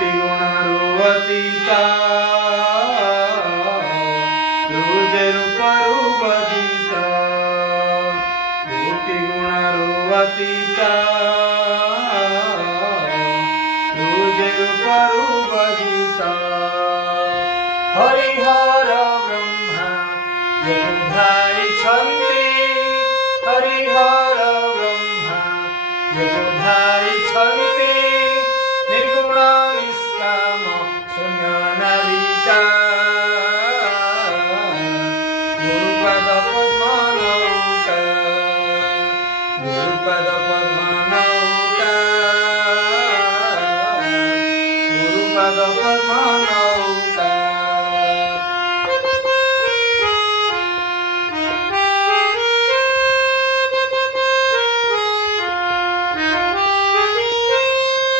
कोटि गुणरू अतीता तुझे रूपरू बजीता कोटि गुणरू अतीता तुझे रूपरू बजीता हरिहर ब्रह्मा जगु भाई छन्ति